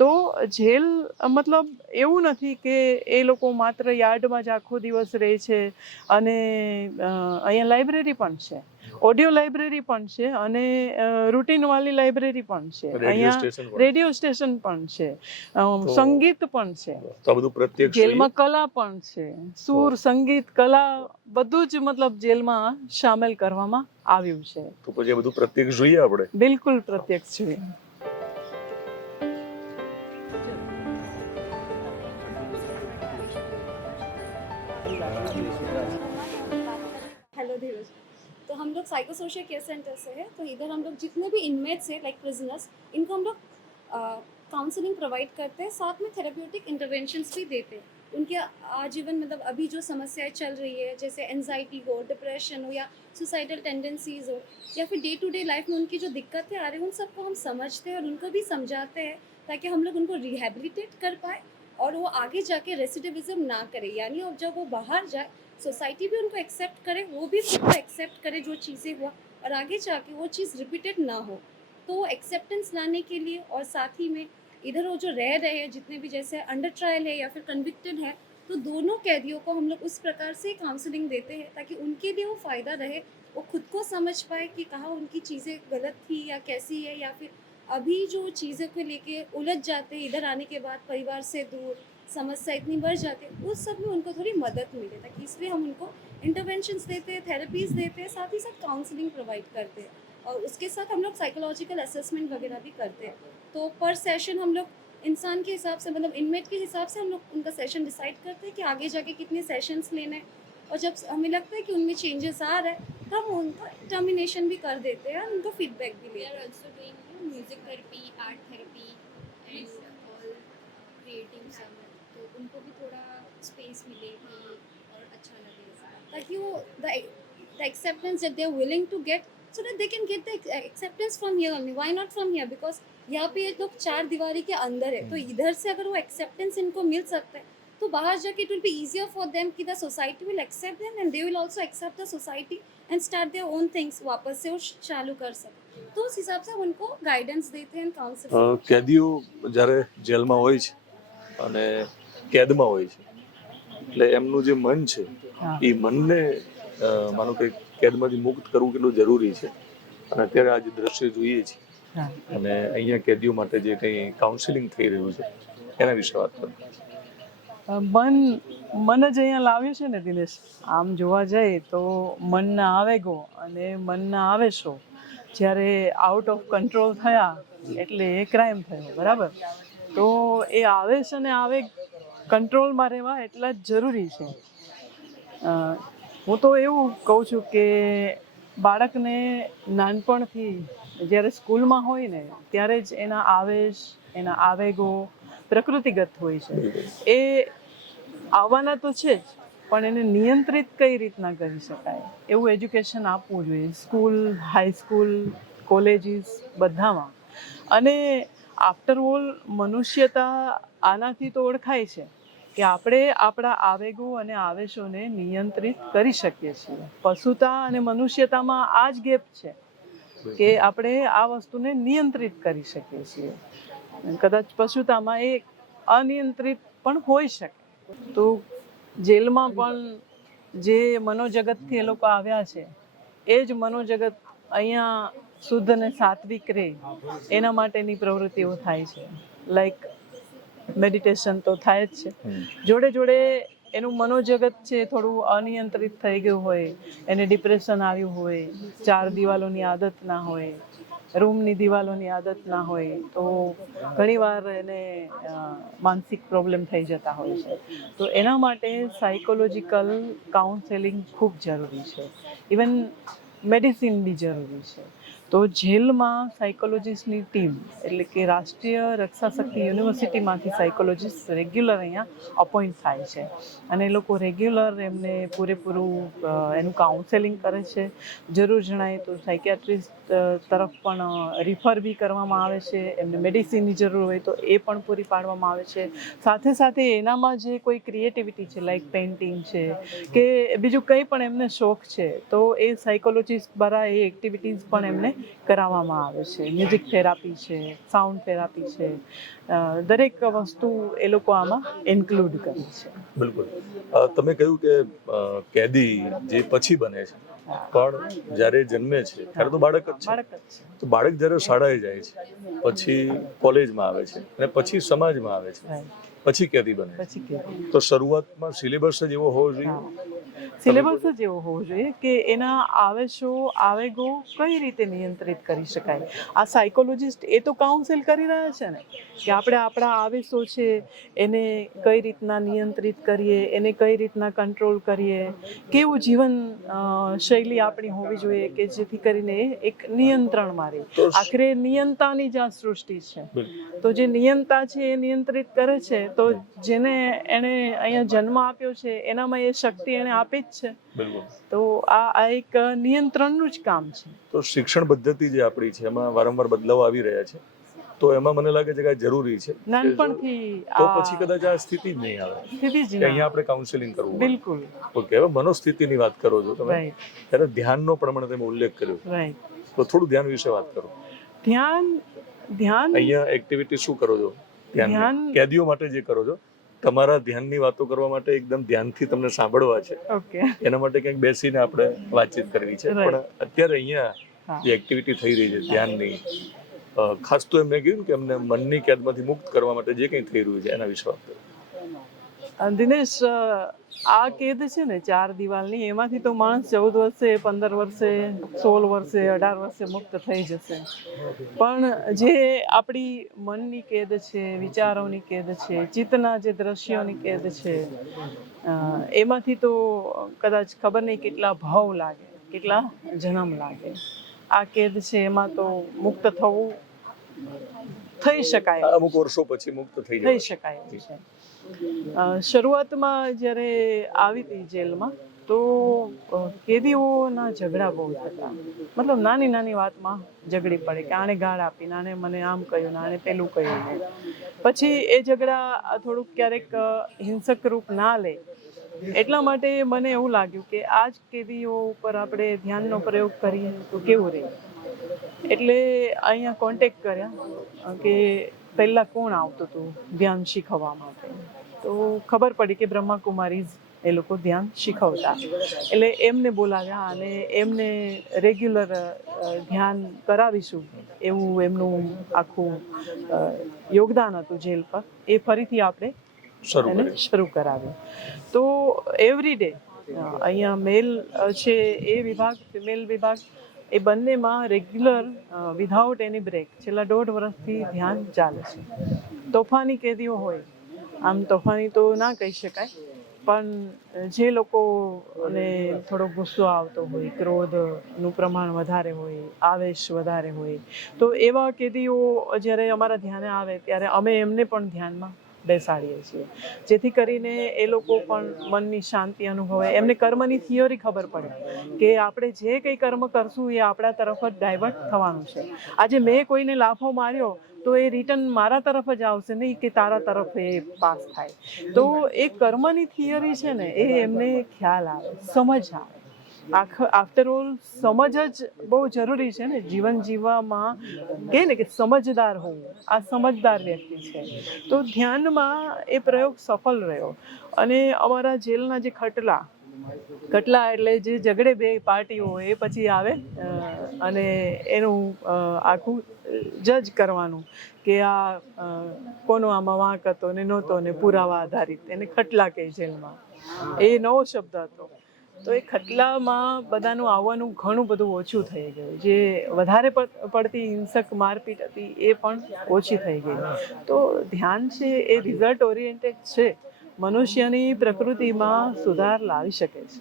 તો જેલ મતલબ એવું નથી કે એ લોકો માત્ર યાર્ડમાં જ આખો દિવસ રહે છે. અને અહીંયા લાઇબ્રેરી પણ છે, ઓડિયો લાઇબ્રેરી પણ છે અને રૂટીનવાળી લાઇબ્રેરી પણ છે. અહીંયા રેડિયો સ્ટેશન પણ છે, સંગીત પણ છે. તો આ બધું પ્રત્યક્ષ જેલમાં કલા પણ છે, સુર સંગીત કલા બધું જ મતલબ જેલમાં સામેલ કરવામાં આવ્યું છે. તો પછી આ બધું પ્રત્યક્ષ જોઈએ આપણે. બિલકુલ પ્રત્યક્ષ જોઈએ. हेलो धीरज, तो हम लोग साइको सोशल केयर सेंटर से है. तो इधर हम लोग जितने भी इनमेट्स हैं लाइक प्रिजनर्स, इनको हम लोग काउंसलिंग प्रोवाइड करते हैं, साथ में थेरेप्यूटिक इंटरवेंशंस भी देते हैं. उनके आजीवन मतलब अभी जो समस्याएं चल रही है जैसे एंजाइटी हो, डिप्रेशन हो या सुसाइडल टेंडेंसीज हो या फिर डे टू डे लाइफ में उनकी जो दिक्कतें आ रही हैं उन सबको हम समझते हैं और उनको भी समझाते हैं ताकि हम लोग उनको रिहेबिलिटेट कर पाए और वो आगे जाके रेसिडिविज्म ना करे. यानी अब जब वो बाहर जाए सोसाइटी भी उनको एक्सेप्ट करे, वो भी खुद को एक्सेप्ट करे जो चीज़ें हुआ और आगे जाके वो चीज़ रिपीटेड ना हो. तो वो एक्सेप्टेंस लाने के लिए और साथ ही में इधर वो जो रह रहे हैं जितने भी जैसे अंडर ट्रायल है या फिर कन्विक्टेड है, तो दोनों कैदियों को हम लोग उस प्रकार से काउंसलिंग देते हैं ताकि उनके लिए वो फ़ायदा रहे, वो खुद को समझ पाए कि कहाँ उनकी चीज़ें गलत थी या कैसी है, या फिर अभी जो चीज़ों को लेके उलझ जाते हैं इधर आने के बाद परिवार से दूर समस्या इतनी बढ़ जाती है, उस सब में उनको थोड़ी मदद मिले. ताकि इसलिए हम उनको इंटरवेंशंस देते हैं, थेरेपीज़ देते हैं, साथ ही साथ काउंसलिंग प्रोवाइड करते हैं और उसके साथ हम लोग साइकोलॉजिकल असेसमेंट वगैरह भी करते हैं. तो पर सेशन हम लोग इंसान के हिसाब से मतलब इनमेट के हिसाब से हम लोग उनका सेशन डिसाइड करते हैं कि आगे जाके कितने सेशंस लेने हैं, और जब हमें लगता है कि उनमें चेंजेस आ रहे हैं तो हम उनका टर्मिनेशन भी कर देते हैं और उनको फीडबैक भी लेते हैं. Music therapy, art therapy and all creating some, तो उनको भी थोड़ा स्पेस मिलेगी और अच्छा लगेगा ताकि वो the acceptance that they are willing to get so that they can get the acceptance from here only. Why not from here? Because यहाँ पे ये लोग 4 दीवारी के अंदर है, तो इधर से अगर वो acceptance इनको मिल सकता है तो बाहर जाके it will be easier for them कि the society will accept them and they will also accept the society and start their own things. वापस से वो चालू कर सकते. तो उस हिसाब से हम उनको गाइडेंस देते हैं, काउंसलिंग. કેદીઓ જ્યારે જેલમાં હોય છે અને કેદમાં હોય છે એટલે એમનું જે મન છે એ મનને માનો કે કેદમાંથી મુક્ત કરવું કેટલું જરૂરી છે. અને અત્યારે આ જે દ્રશ્ય જોઈએ છે અને અહીંયા કેદીઓ માટે જે કંઈ કાઉન્સિલિંગ થઈ રહ્યું છે એના વિશે વાત કરો. મન જ અહીંયા લાવ્યું છે ને દિનેશ. આમ જોવા જઈએ તો મનના આવેગો અને મનના આવેશો જ્યારે આઉટ ઓફ કંટ્રોલ થયા એટલે એ ક્રાઇમ થયો, બરાબર? તો એ આવેશ અને આવેગ કંટ્રોલમાં રહેવા એટલા જ જરૂરી છે. હું તો એવું કહું છું કે બાળકને નાનપણથી જ્યારે સ્કૂલમાં હોય ને ત્યારે જ એના આવેશ એના આવેગો પ્રકૃતિગત હોય છે. એ આવવાના તો છે જ, પણ એને નિયંત્રિત કઈ રીતના કરી શકાય એવું એજ્યુકેશન આપવું જોઈએ સ્કૂલ, હાઈસ્કૂલ, કોલેજીસ બધામાં. અને આફ્ટર ઓલ મનુષ્યતા આનાથી તો ઓળખાય છે કે આપણે આપણા આવેગો અને આવેશોને નિયંત્રિત કરી શકીએ છીએ. પશુતા અને મનુષ્યતામાં આ જ ગેપ છે કે આપણે આ વસ્તુને નિયંત્રિત કરી શકીએ છીએ. કદાચ પશુતામાં એ અનિયંત્રિત પણ હોઈ શકે. તો જેલમાં પણ જે મનોજગતથી એ લોકો આવ્યા છે એ જ મનોજગત અહીંયા શુદ્ધ અને સાત્વિક રહે એના માટેની પ્રવૃત્તિઓ થાય છે. લાઈક મેડિટેશન તો થાય જ છે, જોડે જોડે એનું મનોજગત છે થોડું અનિયંત્રિત થઈ ગયું હોય, એને ડિપ્રેશન આવ્યું હોય, 4 દિવાલોની આદત ના હોય, રૂમની દિવાલોની આદત ના હોય, તો ઘણીવાર એને માનસિક પ્રોબ્લેમ થઈ જતા હોય છે. તો એના માટે સાયકોલોજીકલ કાઉન્સેલિંગ ખૂબ જરૂરી છે. ઇવન મેડિસિન બી જરૂરી છે. તો જેલમાં સાયકોલોજીસ્ટની ટીમ એટલે કે રાષ્ટ્રીય રક્ષા શક્તિ યુનિવર્સિટીમાંથી સાયકોલોજીસ્ટ રેગ્યુલર અહીંયા અપોઇન્ટ થાય છે અને એ લોકો રેગ્યુલર એમને પૂરેપૂરું એનું કાઉન્સેલિંગ કરે છે. જરૂર જણાય તો સાયકિયાટ્રિસ્ટ તરફ પણ રિફર બી કરવામાં આવે છે. એમને મેડિસિનની જરૂર હોય તો એ પણ પૂરી પાડવામાં આવે છે. સાથે સાથે એનામાં જે કોઈ ક્રિએટિવિટી છે લાઈક પેઇન્ટિંગ છે કે બીજું કંઈ પણ એમને શોખ છે તો એ સાયકોલોજીસ્ટ દ્વારા એ એક્ટિવિટીઝ પણ એમને કરાવવામાં આવે છે. મ્યુઝિક થેરાપી છે, સાઉન્ડ થેરાપી છે, દરેક વસ્તુ એ લોકો આમાં ઇન્ક્લુડ કરે છે. બિલકુલ. તમે કહ્યું કે કેદી જે પછી બને છે પણ જ્યારે જન્મે છે ત્યારે તો બાળક જ છે. બાળક જ છે. તો બાળક જ્યારે શાળાએ જાય છે, પછી કોલેજમાં આવે છે અને પછી સમાજમાં આવે છે, પછી કેદી બને છે. પછી કે તો શરૂઆતમાં સિલેબસ જ એવો હોવો જોઈએ. સિલેબસ જ એવો હોવો જોઈએ કે એના આવેશો આવેગો કઈ રીતે નિયંત્રિત કરી શકાય. આ સાયકોલોજીસ્ટ એ તો કાઉન્સેલ કરી રહ્યા છે ને કે આપણે આપણા આવેશો છે એને કઈ રીતના નિયંત્રિત કરીએ, એને કઈ રીતના કંટ્રોલ કરીએ, કેવું જીવન શૈલી આપણી હોવી જોઈએ કે જેથી કરીને એક નિયંત્રણમાં રહે. આખરે નિયંતાની જ આ સૃષ્ટિ છે. તો જે નિયંતા છે એ નિયંત્રિત કરે છે તો જેને એણે અહીંયા જન્મ આપ્યો છે એનામાં એ શક્તિ એણે આપી જ છે. બિલકુલ. તો આ એક નિયંત્રણનું જ કામ છે. તો શિક્ષણ પદ્ધતિ જે આપણી છે એમાં વારંવાર બદલાવ આવી રહ્યા છે, તો એમાં મને લાગે છે કે આ જરૂરી છે. નાનપણથી તો પછી કદાચ આ સ્થિતિ જ નહીં આવે સ્થિતિ જ કે અહીંયા આપણે કાઉન્સેલિંગ કરવું. બિલકુલ. ઓકે, હવે મનોસ્થિતિની વાત કરો છો તમે, રાઈટ ત્યારે ધ્યાનનો પ્રમાણે તમે ઉલ્લેખ કર્યો, રાઈટ. તો થોડું ધ્યાન વિશે વાત કરો. ધ્યાન અહીંયા એક્ટિવિટી શું કરો છો ધ્યાન કેદીઓ માટે જે કરો છો, તમારા ધ્યાનની વાતો કરવા માટે એકદમ ધ્યાનથી તમને સાંભળવા છે, ઓકે એના માટે ક્યાંક બેસીને આપણે વાતચીત કરવી છે. પણ અત્યારે અહીંયા જે એક્ટિવિટી થઈ રહી છે ધ્યાનની, ખાસ તો એમને કહ્યું કે એમને મનની કેદમાંથી મુક્ત કરવા માટે જે કંઈ થઈ રહ્યું છે એના વિશે વાત કરો. દિનેશ, આ કેદ છે ને 4 દિવાલની, એમાંથી તો માણસ 14 વર્ષે, 15 વર્ષે, 16 વર્ષે, 18 વર્ષે મુક્ત થઈ જશે. પણ જે આપણી મનની કેદ છે, વિચારોની કેદ છે, ચિત્તના જે દ્રશ્યોની કેદ છે, એમાંથી તો કદાચ ખબર નહીં કેટલા ભાવ લાગે, કેટલા જન્મ લાગે. આ કેદ છે એમાં તો મુક્ત થવું થઈ શકાય, અમુક વર્ષો પછી મુક્ત થઈ થઈ શકાય એવું છે. શરૂઆતમાં જ્યારે આવી હતી જેલમાં તો કેદીઓના ઝઘડા બહુ થતા. મતલબ નાની નાની વાતમાં ઝઘડી પડે કે આણે ગાળ આપી, આણે મને આમ કહ્યું ને આણે પેલું કહ્યું. પછી એ ઝઘડા થોડુંક ક્યારેક હિંસક રૂપ ના લે એટલા માટે મને એવું લાગ્યું કે આ જ કેદીઓ ઉપર આપણે ધ્યાનનો પ્રયોગ કરીએ તો કેવું રહે. એટલે અહીંયા કોન્ટેક્ટ કર્યા કે પહેલાં કોણ આવતું હતું ધ્યાન શીખવવા માટે. તો ખબર પડી કે બ્રહ્માકુમારીઝ એ લોકો ધ્યાન શીખવતા. એટલે એમને બોલાવ્યા અને એમને રેગ્યુલર ધ્યાન કરાવીશું એવું એમનું આખું યોગદાન હતું જેલ પર. એ ફરીથી આપણે એને શરૂ કરાવ્યું. તો એવરી ડે અહીંયા મેલ છે એ વિભાગ, ફિમેલ વિભાગ, એ બંનેમાં રેગ્યુલર વિધાઉટ એની બ્રેક છેલ્લા 1.5 વર્ષથી ધ્યાન ચાલે છે. તોફાની કેદીઓ હોય, આમ તોફાની તો ના કહી શકાય, પણ જે લોકોને થોડો ગુસ્સો આવતો હોય, ક્રોધનું પ્રમાણ વધારે હોય, આવેશ વધારે હોય, તો એવા કેદીઓ જ્યારે અમારા ધ્યાને આવે ત્યારે અમે એમને પણ ધ્યાનમાં બેસાડીએ છીએ, જેથી કરીને એ લોકો પણ મનની શાંતિ અનુભવે. એમને કર્મની થિયોરી ખબર પડે કે આપણે જે કંઈ કર્મ કરશું એ આપણા તરફ જ ડાયવર્ટ થવાનું છે. આજે મેં કોઈને લાફો માર્યો તો એ રિટર્ન મારા તરફ જ આવશે, નહીં કે તારા તરફ એ પાસ થાય. તો એ કર્મની થિયરી છે ને એ એમને ખ્યાલ આવે, સમજ આવે. આફ્ટર ઓલ સમજ જ બહુ જરૂરી છે ને જીવન જીવવામાં. કહે ને કે સમજદાર હોવું, આ સમજદાર વ્યક્તિ છે. તો ધ્યાનમાં એ પ્રયોગ સફળ રહ્યો. અને અમારા જેલના જે ખટલા એટલે જે ઝઘડે બે પાર્ટીઓ એ પછી આવે અને એનું આખું જજ કરવાનું કે આ કોનો આમાં વાંક હતો ને નહોતો ને પુરાવા આધારિત, એને ખટલા કહે જેલમાં. એ નવો શબ્દ હતો. તો એ ખટલામાં બધાનું આવવાનું ઘણું બધું ઓછું થઈ ગયું. જે વધારે પડતી હિંસક મારપીટ હતી એ પણ ઓછી થઈ ગઈ. તો ધ્યાન છે એ રિઝલ્ટ ઓરિએન્ટેડ છે, મનુષ્યની પ્રકૃતિમાં સુધાર લાવી શકે છે.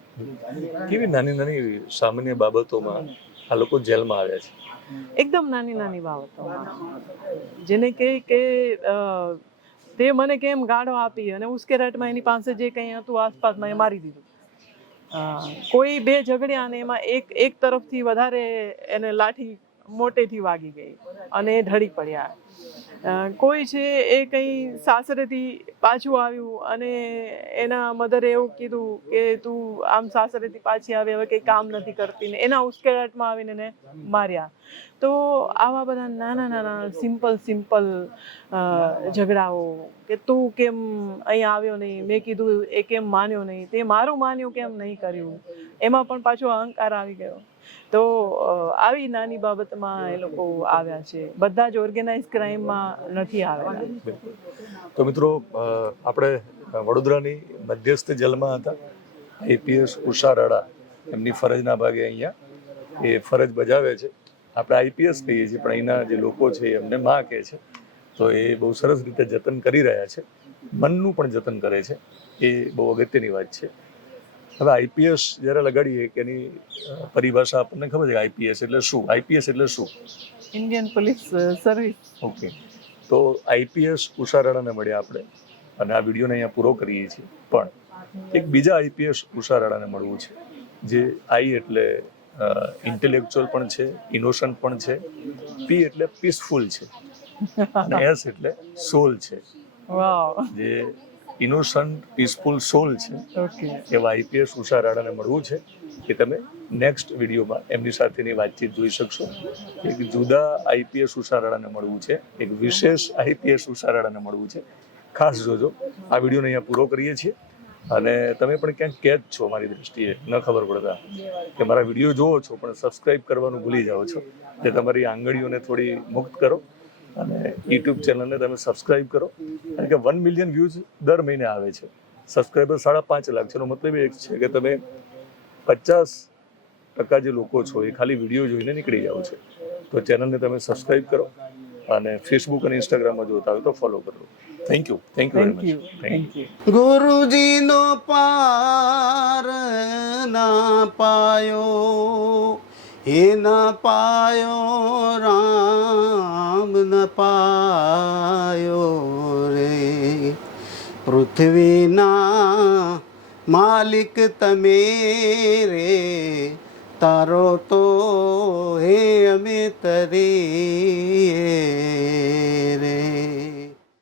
કેવી નાની નાની સામાન્ય બાબતોમાં આ લોકો જેલમાં આવ્યા છે? એકદમ નાની નાની બાબતોમાં જેને કે તે મને કેમ ગાળો આપી અને ઉશ્કેરાટમાં એની પાસે જે કંઈ હતું આસપાસમાં એ મારી દીધું. કોઈ બે ઝઘડ્યા અને એમાં એક તરફથી વધારે એને લાઠી મોટેથી વાગી ગઈ અને એ ઢળી પડ્યા. કોઈ છે એ કંઈ સાસરેથી પાછું આવ્યું અને એના મધરે એવું કીધું કે તું આમ સાસરેથી પાછી આવી હવે કંઈ કામ નથી કરતી ને એના ઉશ્કેરાટમાં આવીને એને માર્યા. તો આવા બધા નાના નાના સિમ્પલ ઝઘડાઓ કે તું કેમ અહીંયા આવ્યો નહીં, મેં કીધું એ કેમ માન્યો નહીં, તે મારું માન્યું કેમ નહીં કર્યું, એમાં પણ પાછો અહંકાર આવી ગયો. તો આવી નાની બાબતમાં એ લોકો આવ્યા છે, બધા જ ઓર્ગેનાઇઝ ક્રાઇમમાં નથી આવ્યા. તો મિત્રો આપણે વડોદરાની મધ્યસ્થ જેલમાં હતા. આઈપીએસ ઉષા રાડા એમની ફરજના ભાગે અહીંયા એ ફરજ બજાવે છે. આપણે આઈપીએસ કહીએ છીએ પણ અહીંના જે લોકો છે એમને માં કહે છે. તો એ બહુ સરસ રીતે જતન કરી રહ્યા છે, મનનું પણ જતન કરે છે, એ બહુ અગત્યની વાત છે. હવે આઈપીએસ જ્યારે લગાડીએ કે એની પરિભાષા આપણને ખબર છે આઈપીએસ એટલે શું? આઈપીએસ એટલે શું? Indian police service. ઓકે, તો આઈપીએસ ઉષા રાડાને મળ્યા આપણે અને આ વિડીયોને અહીંયા પૂરો કરીએ છીએ. પણ એક બીજા આઈપીએસ ઉષા રાડાને મળવું છે, જે આઈ એટલે ઇન્ટેલેક્ચ્યુઅલ પણ છે, ઇનોસન્ટ પણ છે, પી એટલે પીસફુલ છે અને એસ એટલે સોલ છે. વાવ. જે ઇનોસન્ટ પીસફુલ સોલ છે ઓકે. એવા આઈપીએસ ઉષા રાડાને મળવું છે કે તમે નેક્સ્ટ વિડીયોમાં એમની સાથેની વાતચીત જોઈ શકશો. એક જુદા આઈપીએસ ઉષા રાડાને મળવું છે, એક વિશેષ આઈપીએસ ઉષા રાડાને મળવું છે. ખાસ જોજો. આ વિડીયોને અહીંયા પૂરો કરીએ છીએ અને તમે પણ ક્યાંક કેદ છો મારી દૃષ્ટિએ ન ખબર પડતા કે મારા વિડીયો જોવો છો પણ સબસ્ક્રાઇબ કરવાનું ભૂલી જાઓ છો. તે તમારી આંગળીઓને થોડી મુક્ત કરો અને યુટ્યુબ ચેનલને તમે સબસ્ક્રાઇબ કરો, કારણ કે 1 મિલિયન વ્યૂઝ દર મહિને આવે છે. સબસ્ક્રાઈબર 5.5 લાખ છે. એનો મતલબ એ છે કે તમે 50% જે લોકો છો એ ખાલી વિડીયો જોઈને નીકળી જાઓ છો. તો ચેનલને તમે સબસ્ક્રાઇબ કરો અને ફેસબુક અને ઇન્સ્ટાગ્રામમાં જોતા હોય તો ફોલો કરો. Thank you very much. Thank you. ગુરુજીનો પાર ના પાયો, હે ના પાયો રામ ન પાયો રે. પૃથ્વીના માલિક તમે રે, તારો તો હે અમે તરે રે.